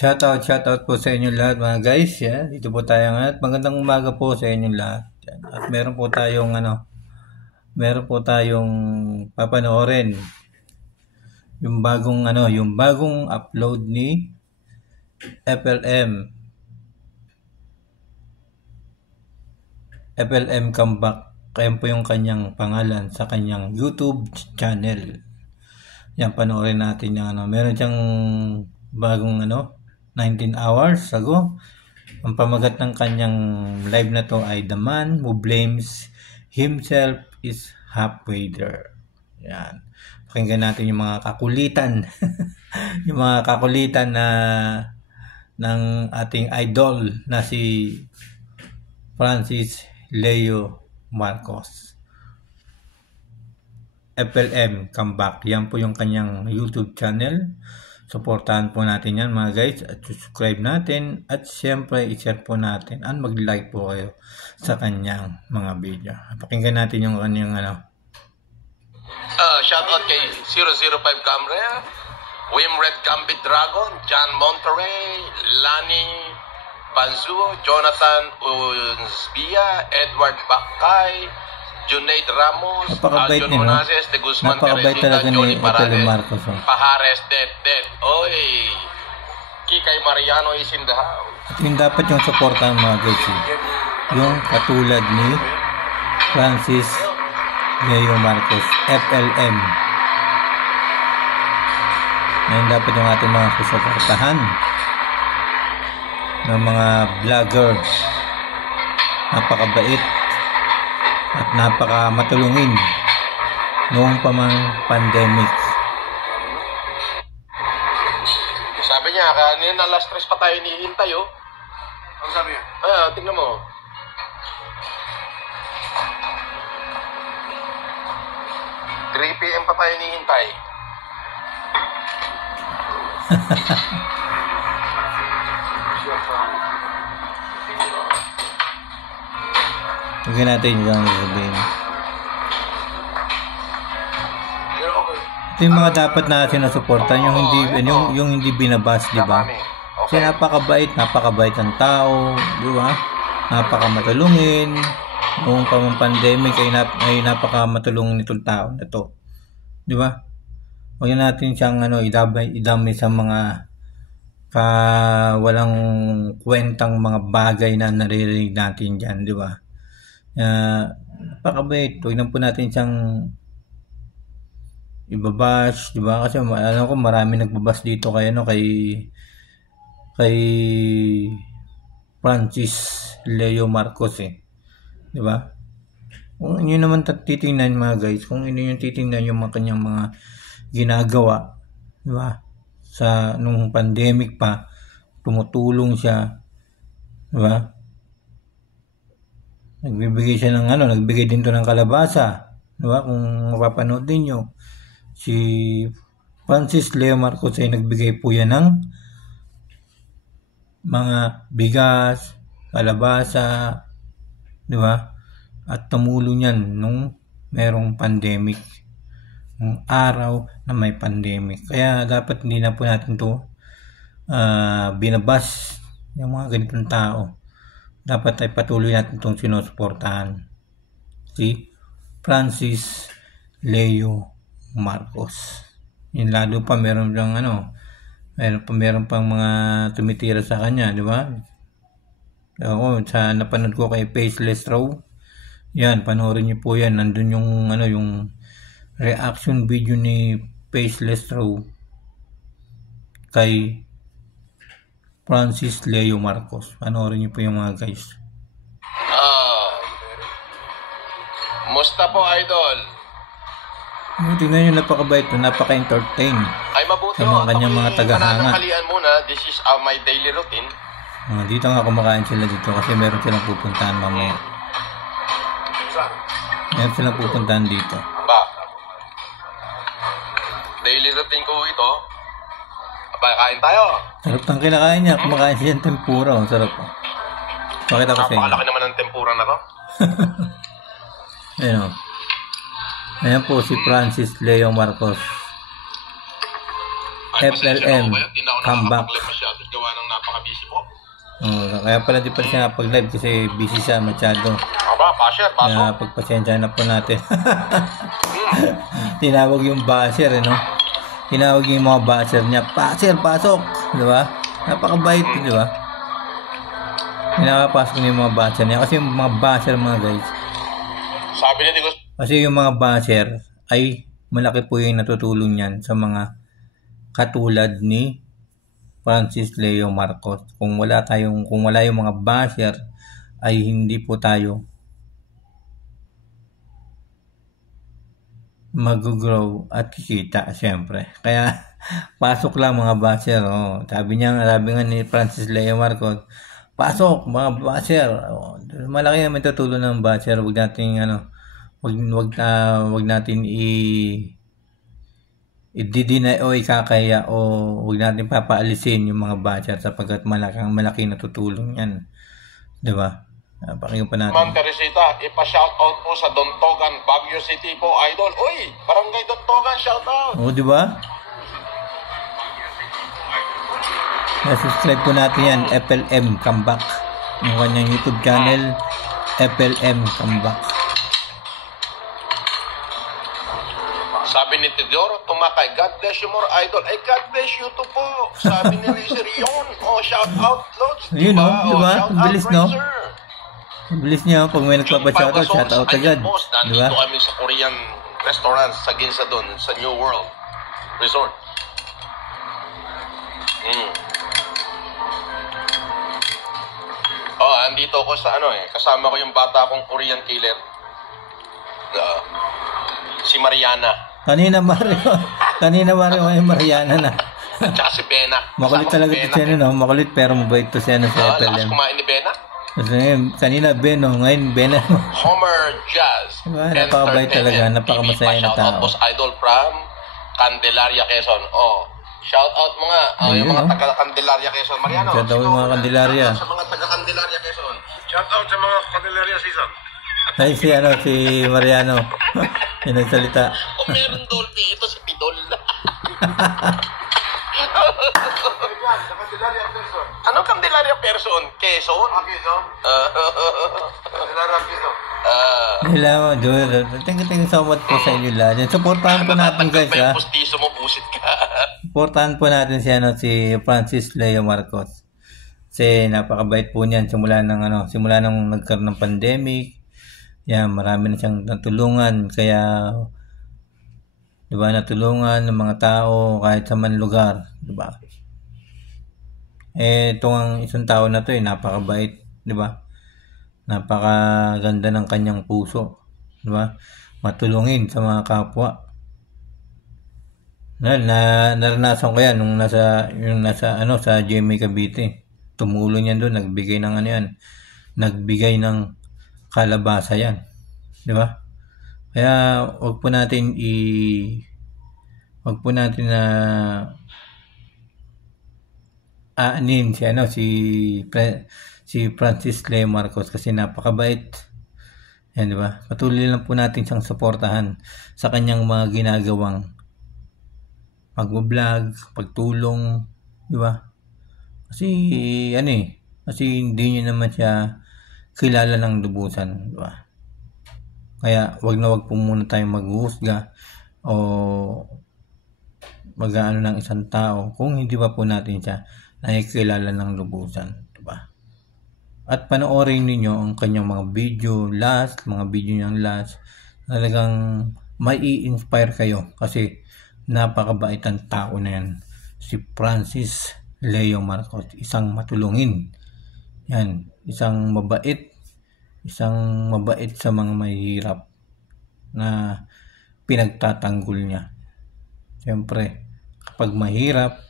Shoutout po sa inyo lahat mga guys. Yan. Dito po tayo ngayon. Magandang umaga po sa inyo lahat. Yan. At meron po tayong papanoorin. Yung bagong upload ni FLM Comeback. Kaya po yung kanyang pangalan sa kanyang YouTube channel. Yan, panoorin natin yung meron siyang bagong 19 hours ago. Ang pamagat ng kanyang live na to ay The Man Who Blames Himself is Halfway There. Yan. Pakinggan natin yung mga kakulitan. Yung mga kakulitan na ng ating idol na si Francis Leo Marcos. FLM Comeback. Yan po yung kanyang YouTube channel. Supportahan po natin yan mga guys at subscribe natin at syempre i-share po natin at mag-like po kayo sa kanyang mga video. Pakinggan natin yung kanyang Shoutout kay 005 Camre, Wim Red Gambit Dragon, John Monterey, Lani Panzuo, Jonathan Uzbia, Edward Bakay, Junaid Ramos, John Monases, De Guzman, napakabait talaga ni Ethel Marcos. Pahares, dead. Oy, Kikay Mariano is in the house. At yung dapat yung supportan mga guys, yung katulad ni Francis Leo Marcos, FLM. Ngayon dapat yung ating mga susuportahan ng mga vlogger. Napakabait at napakamatulungin noong pamang pandemic. Sabi niya, kanina alas 3 pa tayo hinihintay, oh. Ano sabi niya? Tingnan mo. PM pa tayo hinihintay. Huwag natin yung sabihin. Ito yung mga dapat na sinusuportan, yung hindi binabas, di ba? Kasi napakabait ang tao, di ba? Napakamatulungin. Noong pandemic ay napakamatulungin itong tao na to. Di ba? Huwag natin siyang idamay sa mga walang kwentang mga bagay na naririnig natin dyan, di ba? Napakabait. Huwag na po natin siyang ibabash, di ba? Kasi alam ko marami nagbabash dito kay Francis Leo Marcos di ba? Kung inyo naman titingnan mga guys, kung inyo yung titingnan yung mga kanyang mga ginagawa, di ba? Sa nung pandemic pa, tumutulong siya, di ba? Nagbibigay siya ng nagbigay din to ng kalabasa, di ba? Kung mapapanood niyo, si Francis Leo Marcos ay nagbigay po yan ng mga bigas, kalabasa, di ba? At tumulong yan nung merong pandemic, nung araw na may pandemic. Kaya dapat hindi na po natin to binabas yung mga ganitong tao. Dapat ay patuloy natin itong sinusuportahan. Si Francis Leo Marcos. Yung lalo pa meron pang mga tumitira sa kanya, di ba? Sa napanood ko kay Faceless Row, yan, panoorin niyo po yan. Nandun yung reaction video ni Faceless Row kay Francis Leo Marcos. Panoorin niyo po yung mga guys. Musta po, idol? Tingnan nyo, napakabait, napaka-entertain. Ay, mabuti sa mga kanyang mga tagahanga. Muna, this is my daily routine. Dito nga kumakain sila dito kasi meron silang pupuntahan mamaya. Meron silang pupuntahan dito. Daily routine ko ito. Kain tayo. Sarap ng kinakain niya. Kumakain siya ng tempura. Sarap po. Pakita ko sa inyo. Napakalaki naman ng tempura na to. Ayan po si Francis Leo Marcos. FLM comeback. Gawa ng napaka-busy po. Kaya pala di pa siya napag-live kasi busy siya masyado. Basher, kaya pagpasensya na po natin. Tinawag yung basher, no? Tinawag yung mga basher niya, basher, pasok, di ba? Napakabait, di ba? Pinapasok niya yung mga basher niya kasi yung mga basher, mga guys, sabi niya, kasi yung mga basher ay malaki po yung natutulong niyan sa mga katulad ni Francis Leo Marcos. Kung wala yung mga basher ay hindi po tayo mag-grow at kikita, syempre. Kaya pasok lang mga basher. Sabi nga ni Francis Leo Marcos, pasok mga basher. Malaki naman tutulong ng basher. Wag natin i-deny o ikakaya o wag natin papaalisin yung mga basher sapagkat malaki natutulong yan. 'Di ba? Pakinggan pa natin. Ma'am Teresita, ipa-shoutout po sa Dontogan, Baguio City po, idol. Uy, Barangay Dontogan, shoutout. Di ba? Na-subscribe po natin yan, FLM Comeback. Yung kanyang YouTube channel, FLM Comeback. Sabi ni Teodoro, tumakay, God bless you more, idol. Ay, God bless you too po. Sabi ni Rizzer Yon, shoutout, Lods. Yun, diba? Bilis, no? Bilis niya, pag may nagpapa-shoutout, shoutout agad. Diba? Nandito kami sa Korean restaurant sa Ginza doon, sa New World Resort. Andito ko sa kasama ko yung bata kong Korean killer. Si Mariana. Kanina Mario ay Mariana na. At saka si Bena. Makulit talaga ito siya, no? Makulit pero mabait to siya sa FLM. Lakas kumain ni Bena. Kanina Beno, ngayon Bena. Homer Jazz. Diba? Napakabait talaga, napakamasaya na tao. Shoutout boss idol from Candelaria, Quezon. Shoutout mo nga. Yung mga taga-Candelaria, Quezon. Mariano. Shoutout yung mga Candelaria. Sa mga taga-Candelaria, Quezon. Shoutout sa mga Candelaria season. Ay, si Mariano. Yung nagsalita. Kung meron Dolby, ito si Pidol. Anong Candelaria person? Quezon? Quezon? Candelaria Quezon. Thank you so much po sa inyo lahat. Supportahan po natin guys, ha. Pustiso mo, busit ka. Supportahan po natin si Francis Leo Marcos. Kasi napakabait po niyan simula nang nagkaroon ng pandemic. Yan, marami na siyang natulungan, kaya 'di ba, natulungan ng mga tao kahit sa man lugar, 'di ba? Itong isang tao na 'to napakabait, 'di ba? Napakaganda ng kanyang puso, 'di ba? Matulungin sa mga kapwa. Naranasan ko 'yan nung nasa sa GMA Cavite. Tumulong yan doon, nagbigay ng kalabasa yan, 'di ba? Kaya wag po natin na aanin si Francis Leo Marcos kasi napakabait. Yan, 'di ba? Patuloy lang po natin siyang suportahan sa kanyang mga ginagawang pag-vlog, pagtulong, 'di ba? Kasi hindi niya naman siya kilala ng lubusan, di ba? Kaya wag po muna tayong maghuhusga o mag-aano ng isang tao kung hindi pa po natin siya nakikilala ng lubusan, di ba? At panoorin niyo ang kanyang mga video niyang last. Talagang may i-inspire kayo kasi napakabait ang tao na yan. Si Francis Leo Marcos, isang matulungin. Yan, isang mabait sa mga mahihirap na pinagtatanggol niya. Siyempre, kapag mahirap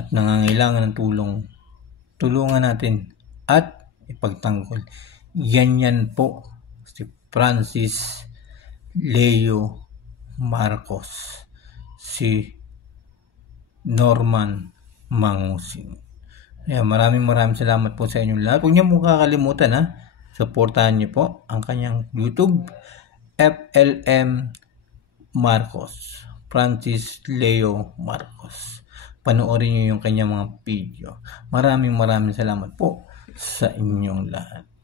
at nangangailangan ng tulong, tulungan natin at ipagtanggol. Yan po si Francis Leo Marcos, si Norman Mangusing. Maraming salamat po sa inyong lahat. Huwag niyo mo kakalimutan, suportahan niyo po ang kanyang YouTube, FLM Marcos. Francis Leo Marcos. Panoorin niyo yung kanyang mga video. Maraming salamat po sa inyong lahat.